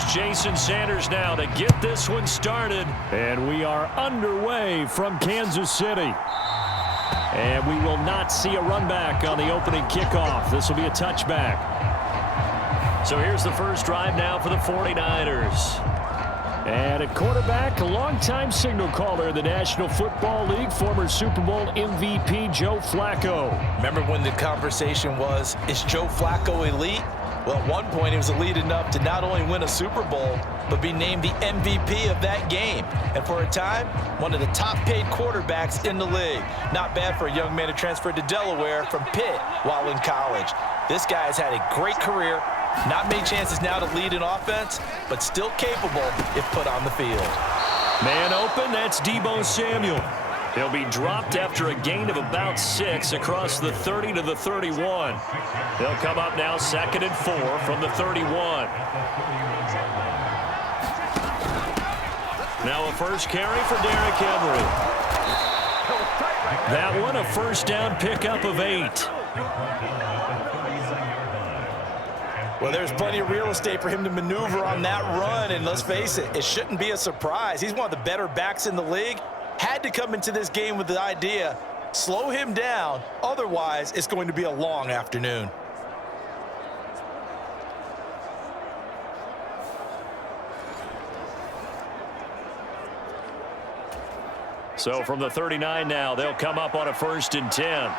Here's Jason Sanders now to get this one started. And we are underway from Kansas City. And we will not see a run back on the opening kickoff. This will be a touchback. So here's the first drive now for the 49ers. And at quarterback, a longtime signal caller in the National Football League, former Super Bowl MVP Joe Flacco. Remember when the conversation was, is Joe Flacco elite? Well, at one point, he was elite enough to not only win a Super Bowl, but be named the MVP of that game. And for a time, one of the top-paid quarterbacks in the league. Not bad for a young man who transferred to Delaware from Pitt while in college. This guy has had a great career. Not many chances now to lead an offense, but still capable if put on the field. Man open, that's Deebo Samuel. He'll be dropped after a gain of about 6 across the 30 to the 31. They'll come up now 2nd and 4 from the 31. Now a first carry for Derrick Henry. That one a first down pickup of 8. Well, there's plenty of real estate for him to maneuver on that run, and let's face it, it shouldn't be a surprise. He's one of the better backs in the league. Had to come into this game with the idea, slow him down, otherwise it's going to be a long afternoon. So from the 39 now, they'll come up on a 1st and 10.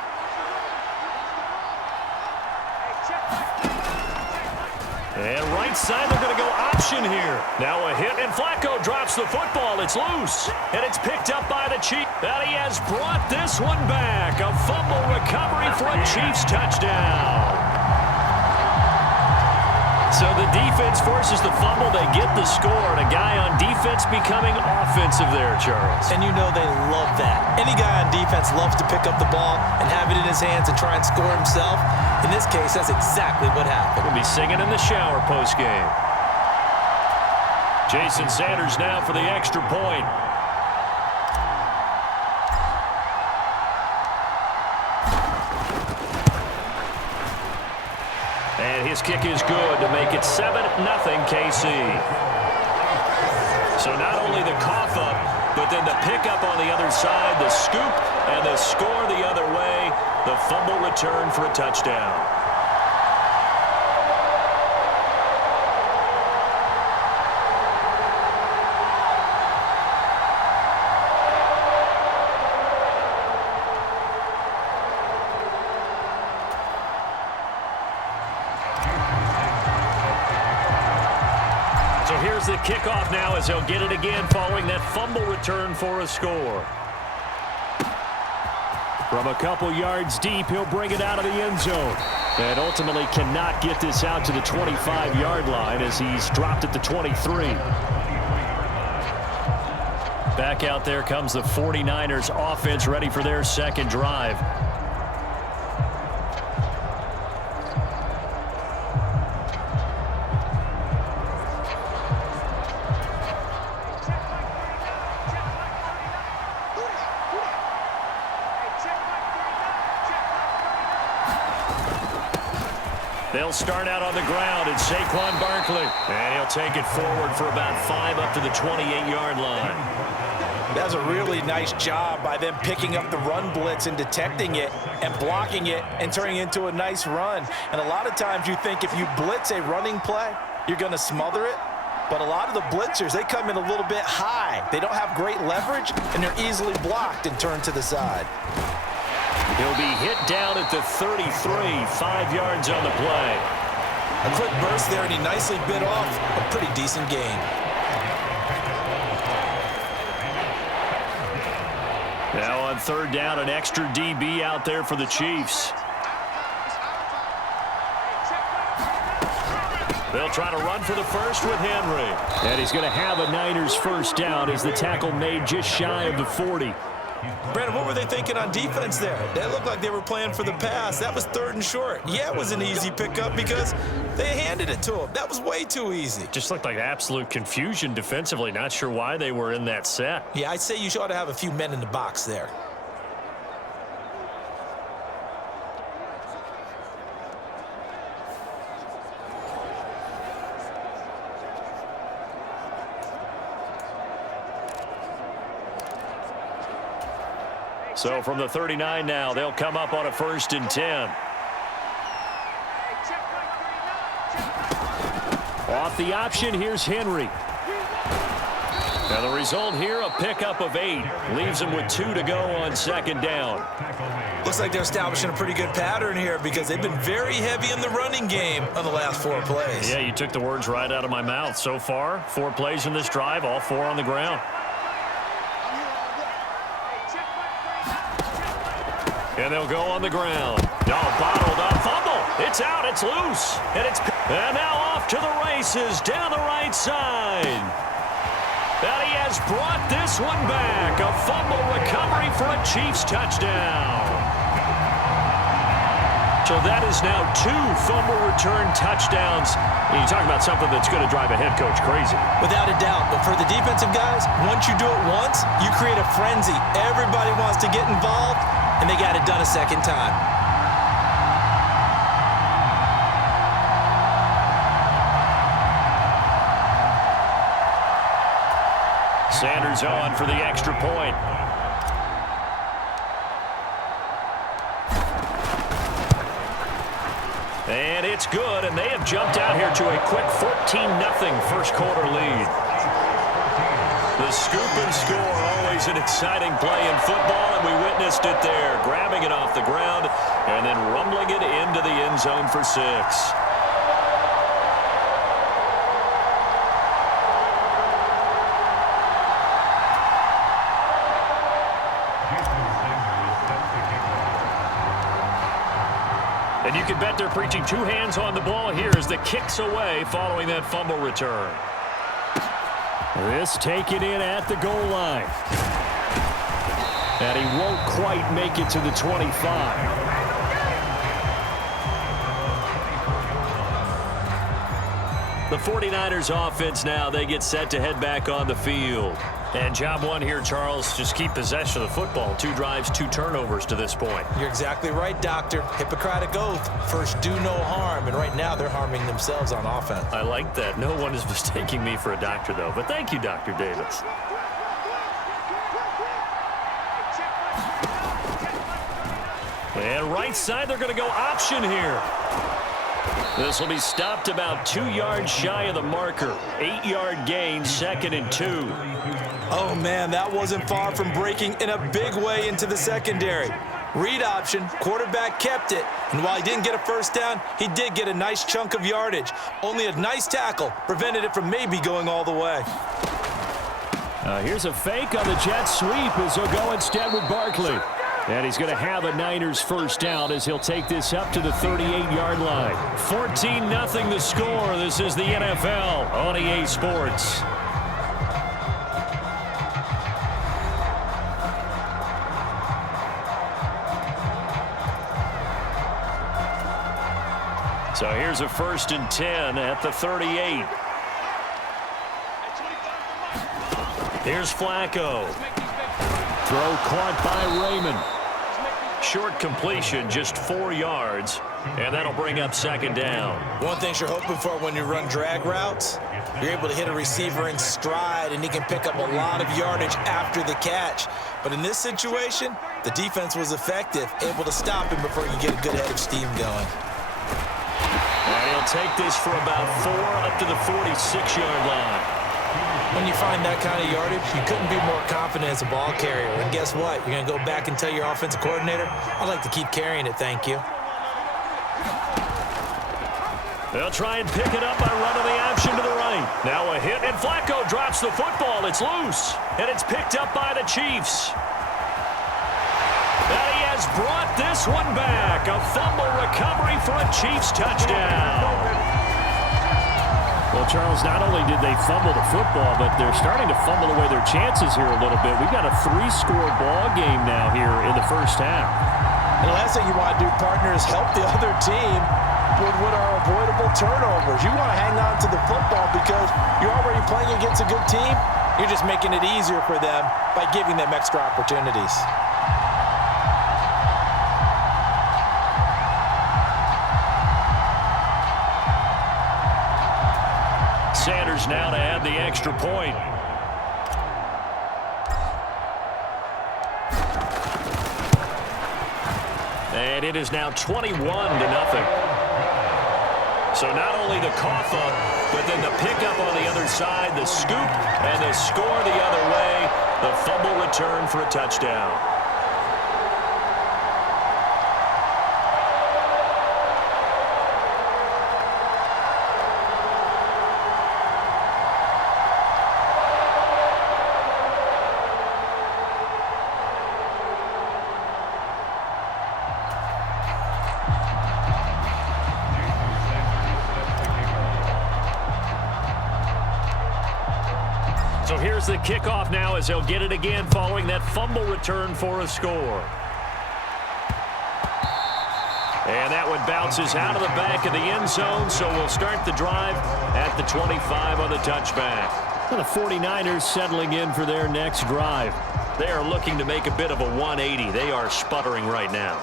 And right side, they're going to go option here. Now a hit, and Flacco drops the football. It's loose, and it's picked up by the Chiefs. And he has brought this one back. A fumble recovery for a Chiefs touchdown. So the defense forces the fumble. They get the score, and a guy on defense becoming offensive there, Charles. And you know they love that. Any guy on defense loves to pick up the ball and have it in his hands and try and score himself. In this case, that's exactly what happened. We'll be singing in the shower post-game. Jason Sanders now for the extra point. And his kick is good to make it 7-0 KC. So not only the cough up, but then the pickup on the other side, the scoop, and the score the other way. The fumble return for a touchdown. So here's the kickoff now as they'll get it again following that fumble return for a score. From a couple yards deep, he'll bring it out of the end zone. And ultimately cannot get this out to the 25-yard line as he's dropped at the 23. Back out there comes the 49ers offense ready for their second drive. They'll start out on the ground. It's Saquon Barkley. And he'll take it forward for about 5 up to the 28-yard line. That's a really nice job by them picking up the run blitz and detecting it and blocking it and turning it into a nice run. And a lot of times you think if you blitz a running play, you're going to smother it. But a lot of the blitzers, they come in a little bit high. They don't have great leverage, and they're easily blocked and turned to the side. He'll be hit down at the 33, 5 yards on the play. A quick burst there, and he nicely bit off a pretty decent gain. Now on 3rd down, an extra DB out there for the Chiefs. They'll try to run for the first with Henry. And he's going to have a Niners first down as the tackle made just shy of the 40. Brandon, what were they thinking on defense there? They looked like they were playing for the pass. That was 3rd and short. Yeah, it was an easy pickup because they handed it to him. That was way too easy. Just looked like absolute confusion defensively. Not sure why they were in that set. Yeah, I'd say you ought to have a few men in the box there. So from the 39 now, they'll come up on a 1st and 10. Off the option, here's Henry. Now the result here, a pickup of 8. Leaves them with 2 to go on 2nd down. Looks like they're establishing a pretty good pattern here because they've been very heavy in the running game on the last 4 plays. Yeah, you took the words right out of my mouth. So far, 4 plays in this drive, all 4 on the ground. And they'll go on the ground. No, bottled up, fumble. It's out, it's loose. And now off to the races down the right side. And he has brought this one back. A fumble recovery for a Chiefs touchdown. So that is now 2 fumble return touchdowns. You talk about something that's going to drive a head coach crazy. Without a doubt. But for the defensive guys, once you do it once, you create a frenzy. Everybody wants to get involved, and they got it done a second time. Sanders on for the extra point. And it's good, and they have jumped out here to a quick 14-0 first quarter lead. The scoop and score, always an exciting play in football, and we witnessed it there, grabbing it off the ground and then rumbling it into the end zone for 6. And you can bet they're preaching 2 hands on the ball here as the kick's away following that fumble return. This taken in at the goal line. And he won't quite make it to the 25. The 49ers offense now, they get set to head back on the field. And job 1 here, Charles, just keep possession of the football. 2 drives, 2 turnovers to this point. You're exactly right, Doctor. Hippocratic oath. First, do no harm. And right now, they're harming themselves on offense. I like that. No one is mistaking me for a doctor, though. But thank you, Dr. Davis. And right side, they're going to go option here. This will be stopped about 2 yards shy of the marker. 8-yard gain, 2nd and 2. Oh, man, that wasn't far from breaking in a big way into the secondary. Read option, quarterback kept it. And while he didn't get a first down, he did get a nice chunk of yardage. Only a nice tackle prevented it from maybe going all the way. Here's a fake on the jet sweep as he'll go instead with Barkley. And he's going to have a Niners first down as he'll take this up to the 38-yard line. 14-0 the score. This is the NFL on EA Sports. So here's a 1st and 10 at the 38. Here's Flacco. Throw caught by Raymond. Short completion, just 4 yards, and that'll bring up 2nd down. One thing you're hoping for when you run drag routes, you're able to hit a receiver in stride, and he can pick up a lot of yardage after the catch. But in this situation, the defense was effective, able to stop him before you get a good head of steam going. And he'll take this for about 4 up to the 46-yard line. When you find that kind of yardage, you couldn't be more confident as a ball carrier. And guess what? You're going to go back and tell your offensive coordinator, I'd like to keep carrying it, thank you. They'll try and pick it up by running the option to the right. Now a hit, and Flacco drops the football. It's loose, and it's picked up by the Chiefs. And he has brought this one back. A fumble recovery for a Chiefs touchdown. Well, Charles, not only did they fumble the football, but they're starting to fumble away their chances here a little bit. We've got a 3-score ball game now here in the first half. And the last thing you want to do, partner, is help the other team with what are avoidable turnovers. You want to hang on to the football because you're already playing against a good team. You're just making it easier for them by giving them extra opportunities. Sanders now to add the extra point. And it is now 21-0. So not only the cough up, but then the pickup on the other side, the scoop, and the score the other way, the fumble return for a touchdown. So here's the kickoff now as they'll get it again following that fumble return for a score. And that one bounces out of the back of the end zone, so we'll start the drive at the 25 on the touchback. And the 49ers settling in for their next drive. They are looking to make a bit of a 180. They are sputtering right now.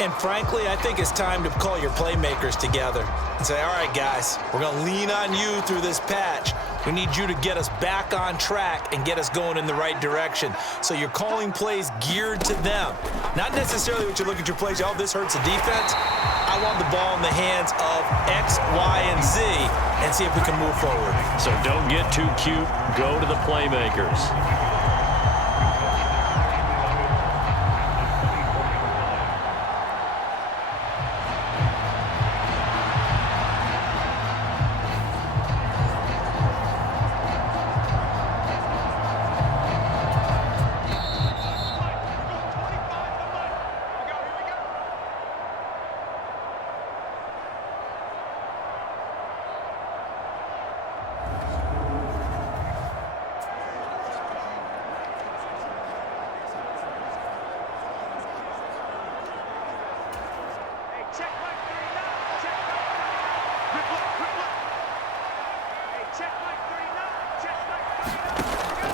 And frankly, I think it's time to call your playmakers together and say, all right, guys, we're going to lean on you through this patch. We need you to get us back on track and get us going in the right direction. So you're calling plays geared to them. Not necessarily what you look at your plays, oh, this hurts the defense. I want the ball in the hands of X, Y, and Z and see if we can move forward. So don't get too cute. Go to the playmakers.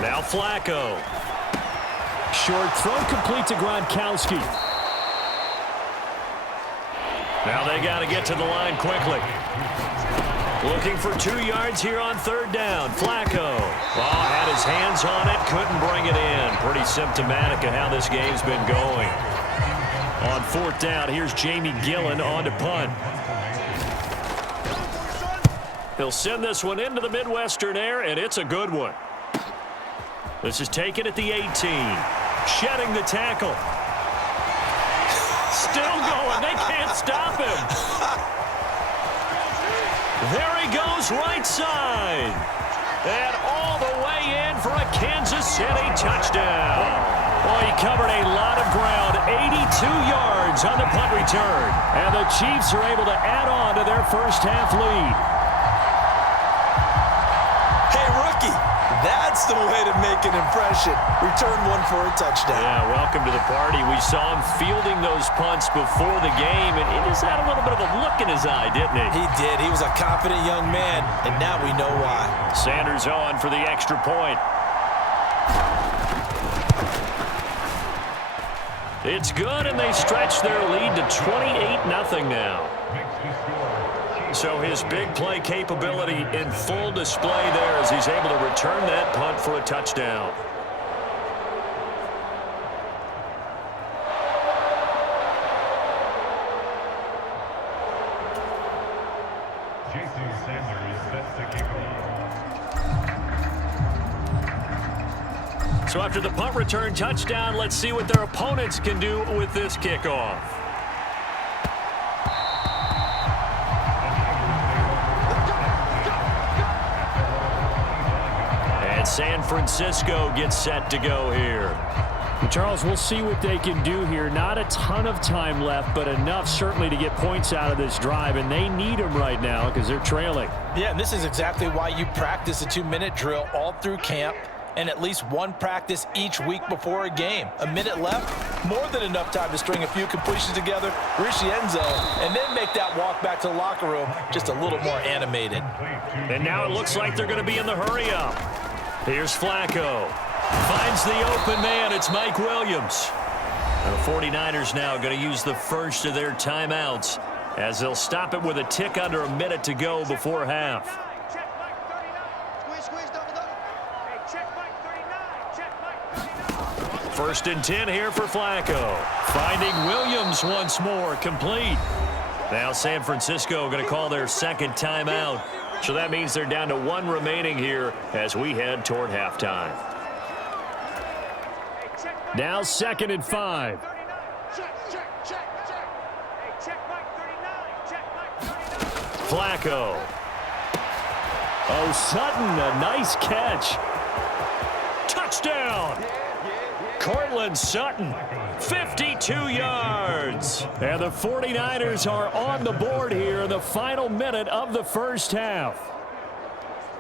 Now Flacco. Short throw complete to Gronkowski. Now they got to get to the line quickly. Looking for 2 yards here on third down. Flacco. Oh, had his hands on it, couldn't bring it in. Pretty symptomatic of how this game's been going. On fourth down, here's Jamie Gillen on to punt. He'll send this one into the Midwestern air, and it's a good one. This is taken at the 18. Shedding the tackle. Still going. They can't stop him. There he goes right side. And all the way in for a Kansas City touchdown. Boy, he covered a lot of ground. 82 yards on the punt return. And the Chiefs are able to add on to their first half lead. Hey, rookie. That's the way to make an impression. Return one for a touchdown. Yeah, welcome to the party. We saw him fielding those punts before the game, and he just had a little bit of a look in his eye, didn't he? He did. He was a confident young man, and now we know why. Sanders on for the extra point. It's good, and they stretch their lead to 28-0 now. So his big play capability in full display there as he's able to return that punt for a touchdown. So after the punt return touchdown, let's see what their opponents can do with this kickoff. San Francisco gets set to go here. Charles, we'll see what they can do here. Not a ton of time left, but enough certainly to get points out of this drive, and they need them right now because they're trailing. Yeah, and this is exactly why you practice a 2-minute drill all through camp and at least one practice each week before a game. A minute left, more than enough time to string a few completions together, reach the end zone, and then make that walk back to the locker room just a little more animated. And now it looks like they're going to be in the hurry-up. Here's Flacco. Finds the open man. It's Mike Williams. The 49ers now going to use the first of their timeouts as they'll stop it with a tick under a minute to go before half. First and 10 here for Flacco. Finding Williams once more, complete. Now San Francisco going to call their second timeout. So that means they're down to 1 remaining here as we head toward halftime. Now 2nd and 5. Flacco. Oh, Sutton, a nice catch. Touchdown. Cortland Sutton, 52 yards. And the 49ers are on the board here in the final minute of the first half.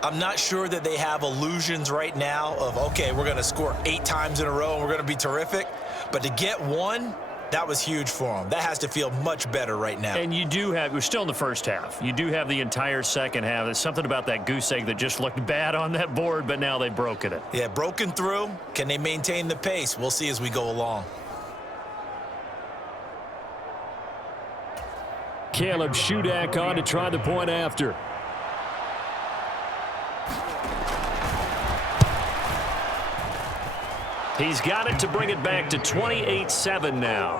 I'm not sure that they have illusions right now of, okay, we're going to score 8 times in a row and we're going to be terrific. But to get 1, that was huge for them. That has to feel much better right now. And you do have, we're still in the first half. You do have the entire second half. There's something about that goose egg that just looked bad on that board, but now they've broken it. Yeah, broken through. Can they maintain the pace? We'll see as we go along. Caleb Shudak on to try the point after. He's got it to bring it back to 28-7 now.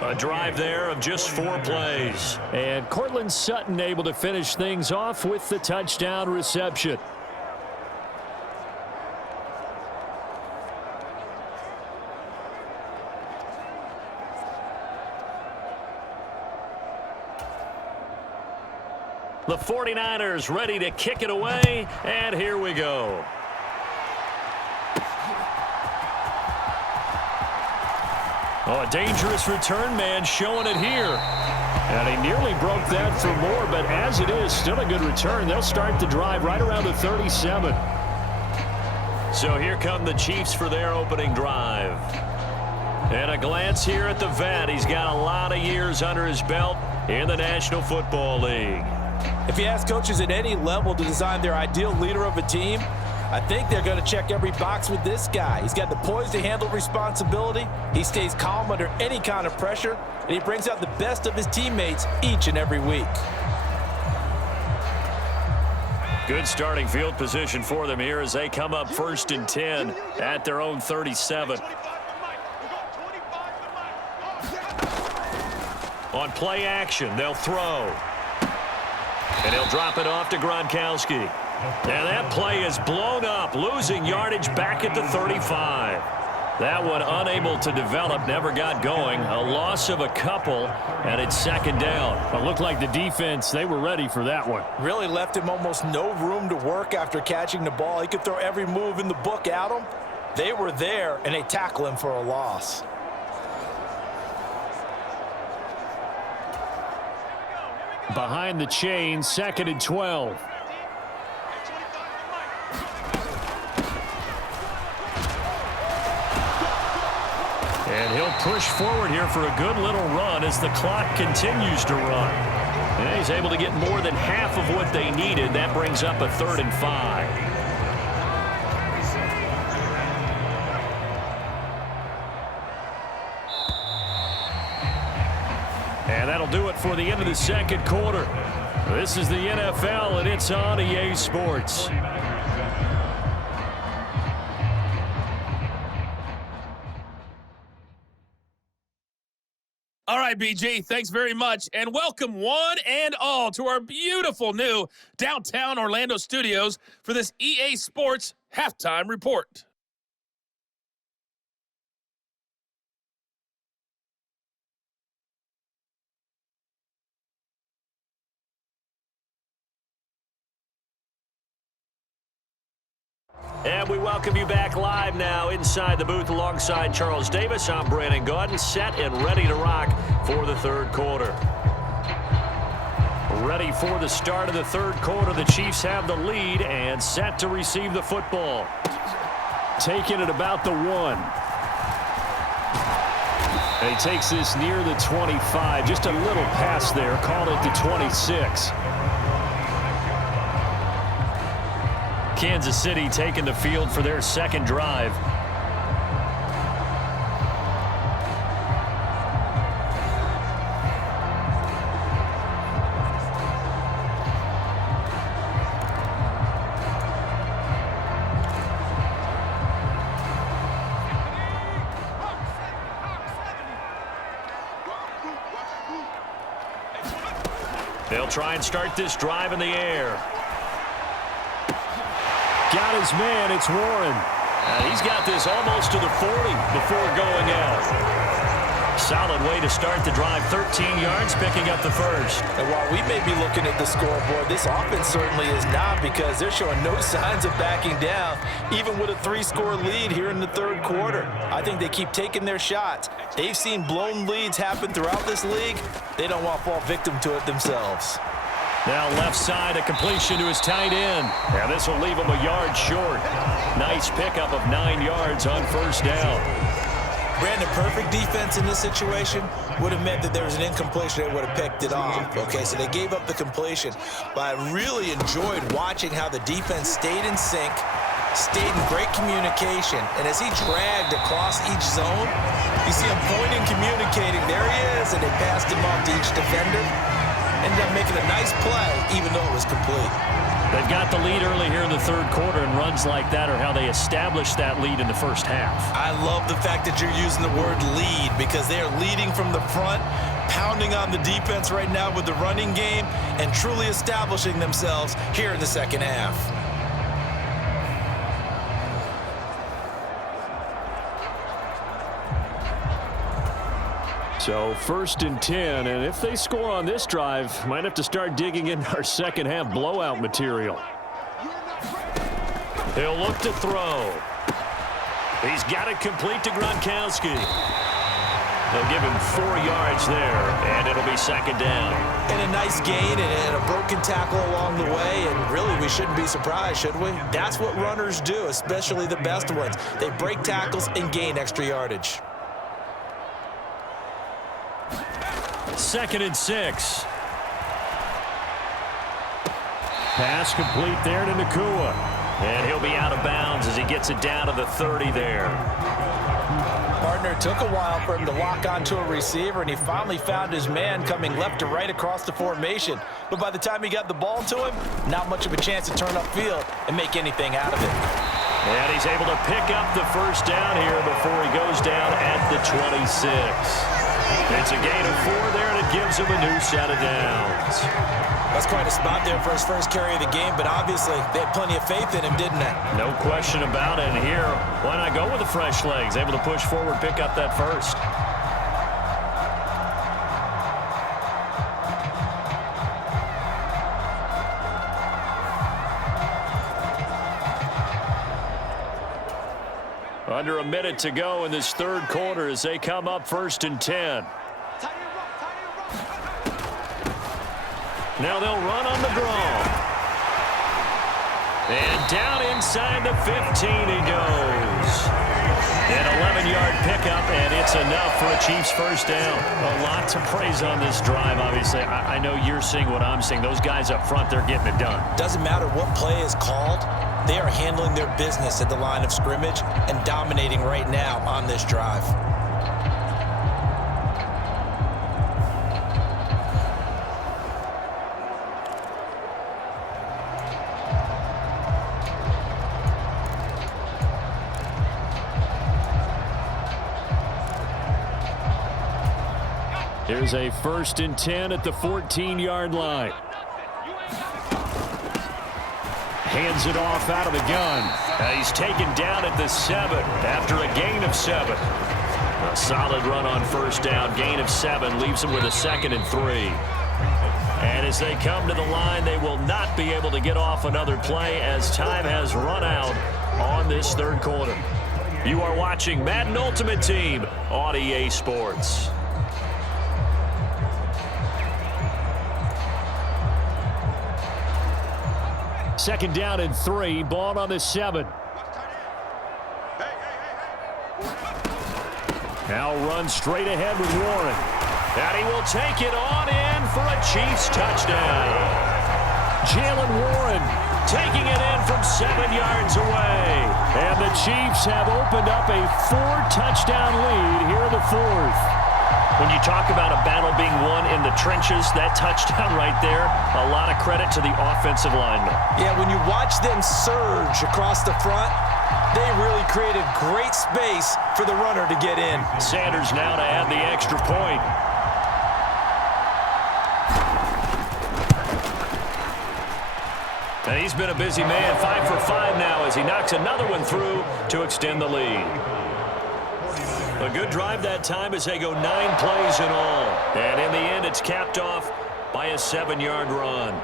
A drive there of just 4 plays. And Cortland Sutton able to finish things off with the touchdown reception. The 49ers ready to kick it away, and here we go. Oh, a dangerous return man showing it here. And he nearly broke that for more, but as it is, still a good return. They'll start the drive right around the 37. So here come the Chiefs for their opening drive. And a glance here at the vet. He's got a lot of years under his belt in the National Football League. If you ask coaches at any level to design their ideal leader of a team, I think they're going to check every box with this guy. He's got the poise to handle responsibility. He stays calm under any kind of pressure, and he brings out the best of his teammates each and every week. Good starting field position for them here as they come up 1st and 10 at their own 37. On play action, they'll throw. And he'll drop it off to Gronkowski. And that play is blown up, losing yardage back at the 35. That one unable to develop, never got going. A loss of a couple, and it's 2nd down. It looked like the defense, they were ready for that one. Really left him almost no room to work after catching the ball. He could throw every move in the book at him. They were there, and they tackle him for a loss. Behind the chain, 2nd and 12. And he'll push forward here for a good little run as the clock continues to run. And he's able to get more than half of what they needed. That brings up a 3rd and 5. And that'll do it for the end of the 2nd quarter. This is the NFL, and it's on EA Sports. All right, BG, thanks very much, and welcome one and all to our beautiful new downtown Orlando studios for this EA Sports Halftime Report. And we welcome you back live now inside the booth alongside Charles Davis. I'm Brandon Gordon, set and ready to rock for the 3rd quarter. Ready for the start of the 3rd quarter. The Chiefs have the lead and set to receive the football. Taking it about the 1. And he takes this near the 25. Just a little pass there. Called it the 26. Kansas City taking the field for their 2nd drive. They'll try and start this drive in the air. Got his man. It's Warren. He's got this almost to the 40 before going out. Solid way to start the drive. 13 yards, picking up the first. And while we may be looking at the scoreboard, this offense certainly is not, because they're showing no signs of backing down, even with a 3-score lead here in the third quarter. I think they keep taking their shots. They've seen blown leads happen throughout this league. They don't want to fall victim to it themselves. Now left side, a completion to his tight end. Now this will leave him a yard short. Nice pickup of 9 yards on first down. Brandon, perfect defense in this situation would have meant that there was an incompletion. They would have picked it off. Okay, so they gave up the completion. But I really enjoyed watching how the defense stayed in sync, stayed in great communication. And as he dragged across each zone, you see him pointing, communicating. There he is, and they passed him off to each defender. Ended up making a nice play, even though it was complete. They've got the lead early here in the third quarter, and runs like that are how they established that lead in the first half. I love the fact that you're using the word lead, because they are leading from the front, pounding on the defense right now with the running game, and truly establishing themselves here in the second half. So 1st and 10, and if they score on this drive, might have to start digging into our second half blowout material. He'll look to throw. He's got it complete to Gronkowski. They'll give him 4 yards there, and it'll be second down. And a nice gain and a broken tackle along the way, and really we shouldn't be surprised, should we? That's what runners do, especially the best ones. They break tackles and gain extra yardage. 2nd and 6. Pass complete there to Nakua. And he'll be out of bounds as he gets it down to the 30 there. Partner, it took a while for him to lock onto a receiver, and he finally found his man coming left to right across the formation. But by the time he got the ball to him, not much of a chance to turn upfield and make anything out of it. And he's able to pick up the first down here before he goes down at the 26. It's a gain of 4 there, and it gives him a new set of downs. That's quite a spot there for his first carry of the game, but obviously they had plenty of faith in him, didn't they? No question about it. And here, why not go with the fresh legs? Able to push forward, pick up that first. Under a minute to go in this third quarter as they come up 1st and 10. Now they'll run on the draw. And down inside the 15 he goes. An 11-yard pickup, and it's enough for a Chiefs first down. A lot to praise on this drive, obviously. I know you're seeing what I'm seeing. Those guys up front, they're getting it done. Doesn't matter what play is called. They are handling their business at the line of scrimmage and dominating right now on this drive. Here's a 1st and 10 at the 14-yard line. Hands it off out of the gun. He's taken down at the 7 after a gain of 7. A solid run on first down. Gain of 7 leaves him with a 2nd and 3. And as they come to the line, they will not be able to get off another play as time has run out on this third quarter. You are watching Madden Ultimate Team on EA Sports. Second down and 3. Ball on the 7. Now run straight ahead with Warren. And he will take it on in for a Chiefs touchdown. Jalen Warren taking it in from 7 yards away. And the Chiefs have opened up a 4-touchdown lead here in the fourth. When you talk about a battle being won in the trenches, that touchdown right there, a lot of credit to the offensive linemen. Yeah, when you watch them surge across the front, they really created great space for the runner to get in. Sanders now to add the extra point. And he's been a busy man, 5 for 5 now as he knocks another one through to extend the lead. A good drive that time as they go 9 plays in all. And in the end, it's capped off by a 7-yard run.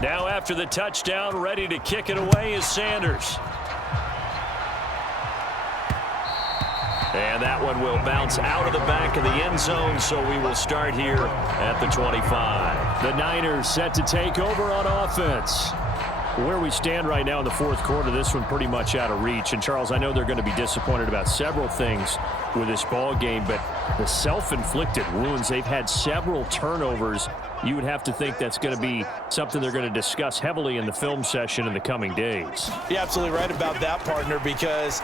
Now after the touchdown, ready to kick it away is Sanders. And that one will bounce out of the back of the end zone, so we will start here at the 25. The Niners set to take over on offense. Where we stand right now in the fourth quarter, this one pretty much out of reach. And, Charles, I know they're going to be disappointed about several things with this ball game, but the self-inflicted wounds, they've had several turnovers. You would have to think that's going to be something they're going to discuss heavily in the film session in the coming days. You're absolutely right about that, partner, because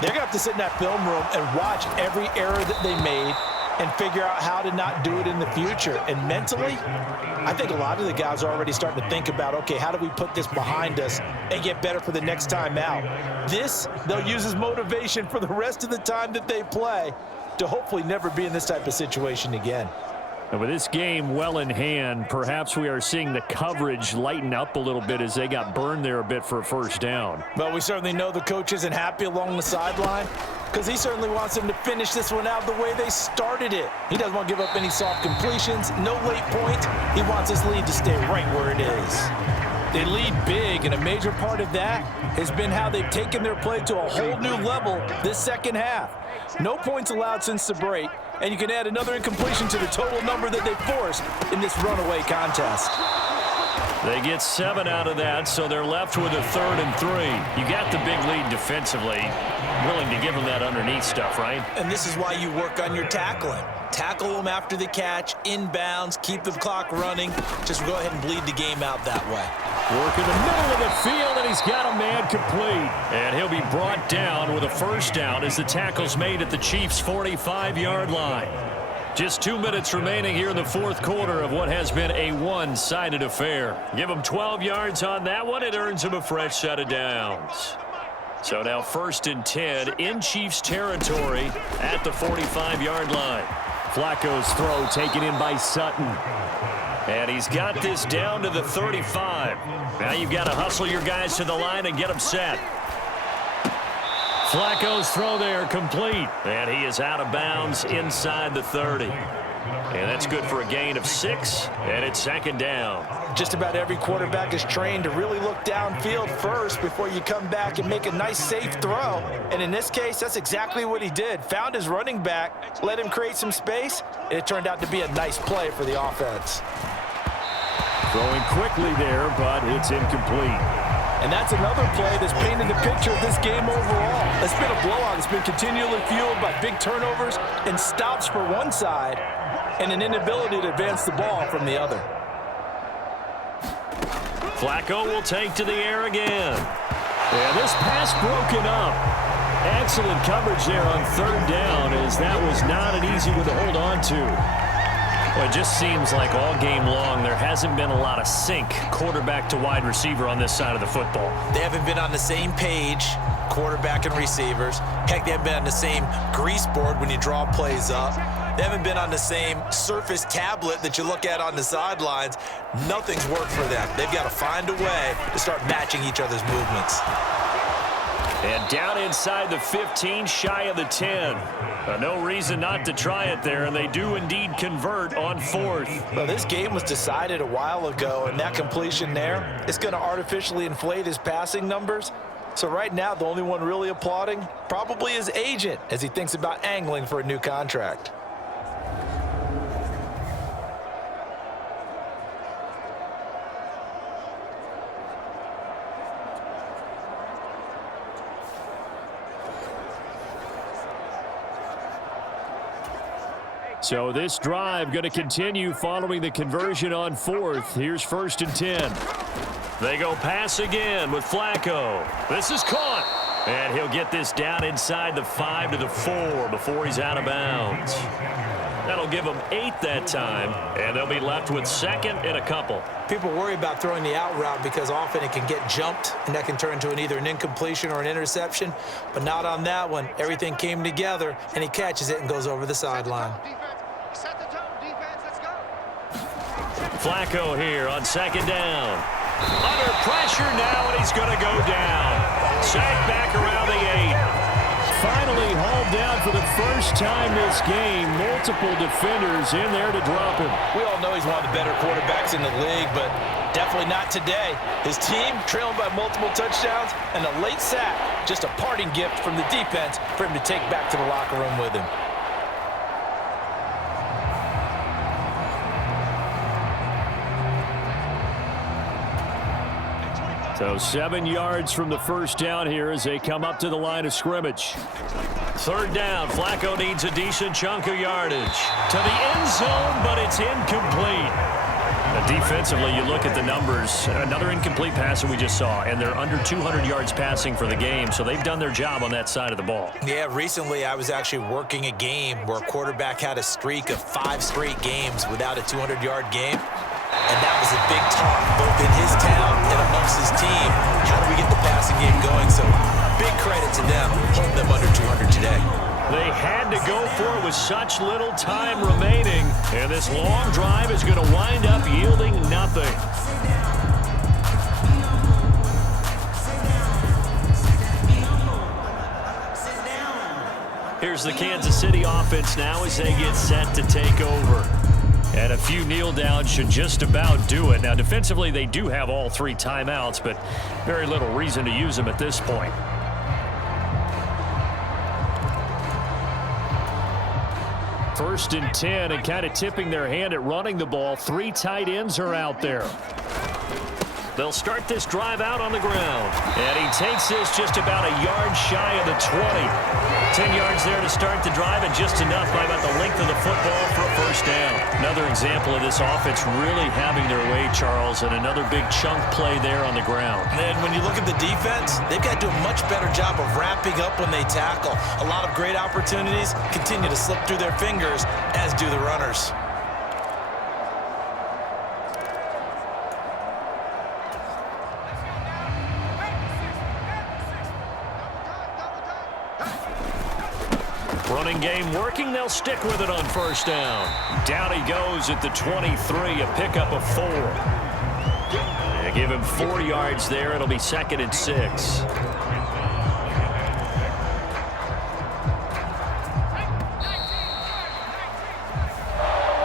they're going to have to sit in that film room and watch every error that they made and figure out how to not do it in the future. And mentally, I think a lot of the guys are already starting to think about, okay, how do we put this behind us and get better for the next time out? This, they'll use as motivation for the rest of the time that they play to hopefully never be in this type of situation again. And with this game well in hand, perhaps we are seeing the coverage lighten up a little bit as they got burned there a bit for a first down. Well, we certainly know the coach isn't happy along the sideline because he certainly wants them to finish this one out the way they started it. He doesn't want to give up any soft completions, no late points. He wants his lead to stay right where it is. They lead big, and a major part of that has been how they've taken their play to a whole new level this second half. No points allowed since the break, and you can add another incompletion to the total number that they forced in this runaway contest. They get 7 out of that, so they're left with a 3rd and 3. You got the big lead defensively, willing to give them that underneath stuff, right? And this is why you work on your tackling. Tackle them after the catch, inbounds, keep the clock running. Just go ahead and bleed the game out that way. Work in the middle of the field, and he's got a man complete. And he'll be brought down with a first down as the tackle's made at the Chiefs' 45-yard line. Just 2 minutes remaining here in the fourth quarter of what has been a one-sided affair. Give him 12 yards on that one. It earns him a fresh set of downs. So now 1st and 10 in Chiefs territory at the 45-yard line. Flacco's throw taken in by Sutton. And he's got this down to the 35. Now you've got to hustle your guys to the line and get them set. Flacco's throw there complete. And he is out of bounds inside the 30. And that's good for a gain of 6. And it's 2nd down. Just about every quarterback is trained to really look downfield first before you come back and make a nice, safe throw. And in this case, that's exactly what he did. Found his running back, let him create some space, and it turned out to be a nice play for the offense. Throwing quickly there, but it's incomplete. And that's another play that's painted the picture of this game overall. It's been a blowout. It's been continually fueled by big turnovers and stops for one side and an inability to advance the ball from the other. Flacco will take to the air again. And this pass broken up. Excellent coverage there on 3rd down, as that was not an easy one to hold on to. Well, it just seems like all game long there hasn't been a lot of sync quarterback to wide receiver on this side of the football. They haven't been on the same page, quarterback and receivers. Heck, they haven't been on the same grease board when you draw plays up. They haven't been on the same surface tablet that you look at on the sidelines. Nothing's worked for them. They've got to find a way to start matching each other's movements. And down inside the 15, shy of the 10. No reason not to try it there, and they do indeed convert on 4th. Well, this game was decided a while ago, and that completion there is going to artificially inflate his passing numbers. So right now, the only one really applauding probably his agent as he thinks about angling for a new contract. So this drive going to continue following the conversion on 4th. Here's 1st and 10. They go pass again with Flacco. This is caught. And he'll get this down inside the 5 to the 4 before he's out of bounds. That'll give them 8 that time, and they'll be left with 2nd and a couple. People worry about throwing the out route because often it can get jumped, and that can turn into either an incompletion or an interception, but not on that one. Everything came together, and he catches it and goes over the sideline. Flacco here on 2nd down. Under pressure now, and he's going to go down. Sacked back around the 8. Finally hauled down for the first time this game. Multiple defenders in there to drop him. We all know he's one of the better quarterbacks in the league, but definitely not today. His team trailing by multiple touchdowns, and a late sack, just a parting gift from the defense for him to take back to the locker room with him. So 7 yards from the first down here as they come up to the line of scrimmage. 3rd down. Flacco needs a decent chunk of yardage. To the end zone, but it's incomplete. Now defensively, you look at the numbers. Another incomplete pass that we just saw, and they're under 200 yards passing for the game, so they've done their job on that side of the ball. Yeah, recently I was actually working a game where a quarterback had a streak of 5 straight games without a 200-yard game. And that was a big talk, both in his town and amongst his team. How do we get the passing game going? So big credit to them, holding them under 200 today. They had to go for it with such little time remaining. And this long drive is going to wind up yielding nothing. Here's the Kansas City offense now as they get set to take over. And a few kneel downs should just about do it. Now, defensively, they do have all 3 timeouts, but very little reason to use them at this point. First and 10, and kind of tipping their hand at running the ball. 3 tight ends are out there. They'll start this drive out on the ground. And he takes this just about a yard shy of the 20. 10 yards there to start the drive, and just enough by about the length of the football for a first down. Another example of this offense really having their way, Charles, and another big chunk play there on the ground. And when you look at the defense, they've got to do a much better job of wrapping up when they tackle. A lot of great opportunities continue to slip through their fingers, as do the runners. Running game working. They'll stick with it on first down. Down he goes at the 23, a pickup of 4. They give him 4 yards there. It'll be 2nd and 6.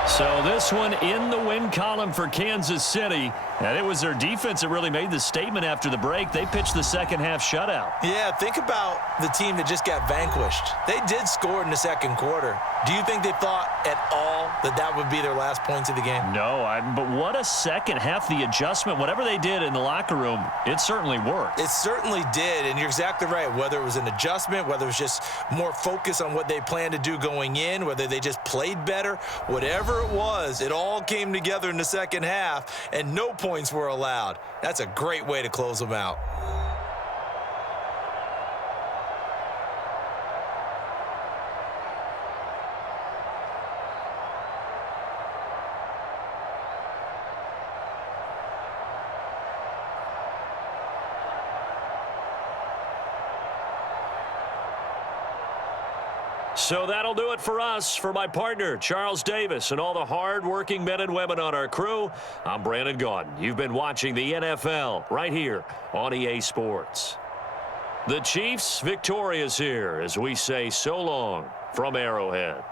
So this one in the win column for Kansas City. And it was their defense that really made the statement after the break. They pitched the second half shutout. Yeah, think about the team that just got vanquished. They did score in the second quarter. Do you think they thought at all that that would be their last points of the game? No, but what a second half. The adjustment, whatever they did in the locker room, it certainly worked. It certainly did, and you're exactly right. Whether it was an adjustment, whether it was just more focus on what they planned to do going in, whether they just played better, whatever it was, it all came together in the second half, and no points were allowed. That's a great way to close them out. So that'll do it for us. For my partner, Charles Davis, and all the hard-working men and women on our crew, I'm Brandon Gaudin. You've been watching the NFL right here on EA Sports. The Chiefs victorious here as we say so long from Arrowhead.